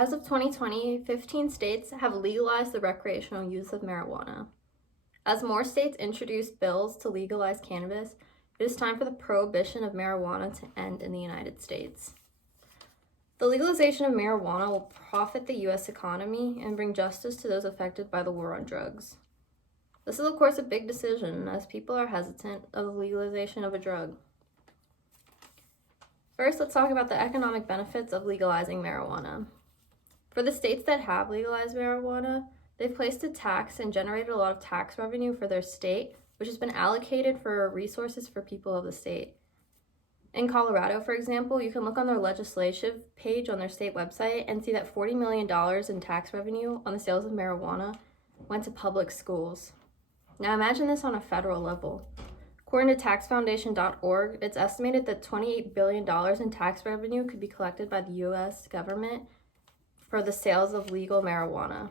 As of 2020, 15 states have legalized the recreational use of marijuana. As more states introduce bills to legalize cannabis, it is time for the prohibition of marijuana to end in the United States. The legalization of marijuana will profit the U.S. economy and bring justice to those affected by the war on drugs. This is, of course, a big decision, as people are hesitant of the legalization of a drug. First, let's talk about the economic benefits of legalizing marijuana. For the states that have legalized marijuana, they've placed a tax and generated a lot of tax revenue for their state, which has been allocated for resources for people of the state. In Colorado, for example, you can look on their legislation page on their state website and see that $40 million in tax revenue on the sales of marijuana went to public schools. Now imagine this on a federal level. According to taxfoundation.org, it's estimated that $28 billion in tax revenue could be collected by the U.S. government for the sales of legal marijuana.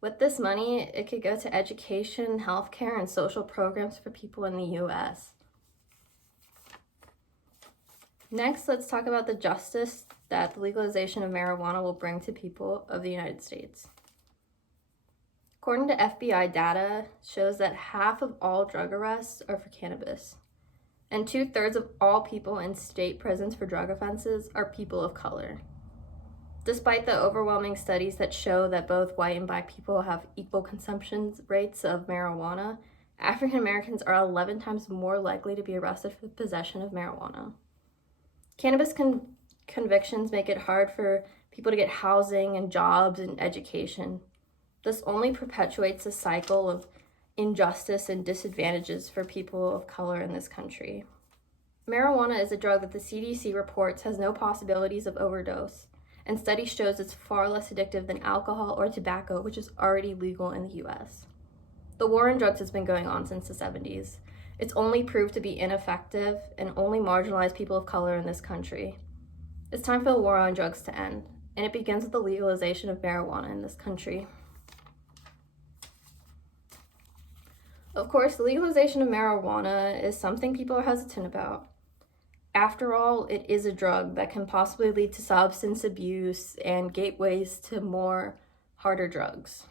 With this money, it could go to education, healthcare, and social programs for people in the U.S. Next, let's talk about the justice that the legalization of marijuana will bring to people of the United States. According to FBI data, shows that half of all drug arrests are for cannabis, and 2/3 of all people in state prisons for drug offenses are people of color. Despite the overwhelming studies that show that both white and black people have equal consumption rates of marijuana, African Americans are 11 times more likely to be arrested for the possession of marijuana. Cannabis convictions make it hard for people to get housing and jobs and education. This only perpetuates a cycle of injustice and disadvantages for people of color in this country. Marijuana is a drug that the CDC reports has no possibilities of overdose, and studies shows it's far less addictive than alcohol or tobacco, which is already legal in the US. The war on drugs has been going on since the 70s. It's only proved to be ineffective and only marginalized people of color in this country. It's time for the war on drugs to end, and it begins with the legalization of marijuana in this country. Of course, the legalization of marijuana is something people are hesitant about. After all, it is a drug that can possibly lead to substance abuse and gateways to more harder drugs.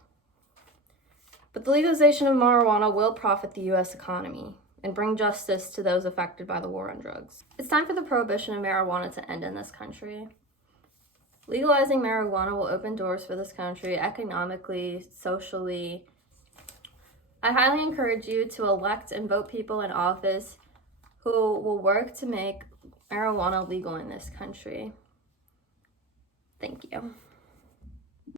But the legalization of marijuana will profit the U.S. economy and bring justice to those affected by the war on drugs. It's time for the prohibition of marijuana to end in this country. Legalizing marijuana will open doors for this country economically, socially. I highly encourage you to elect and vote people in office who will work to make marijuana legal in this country. Thank you.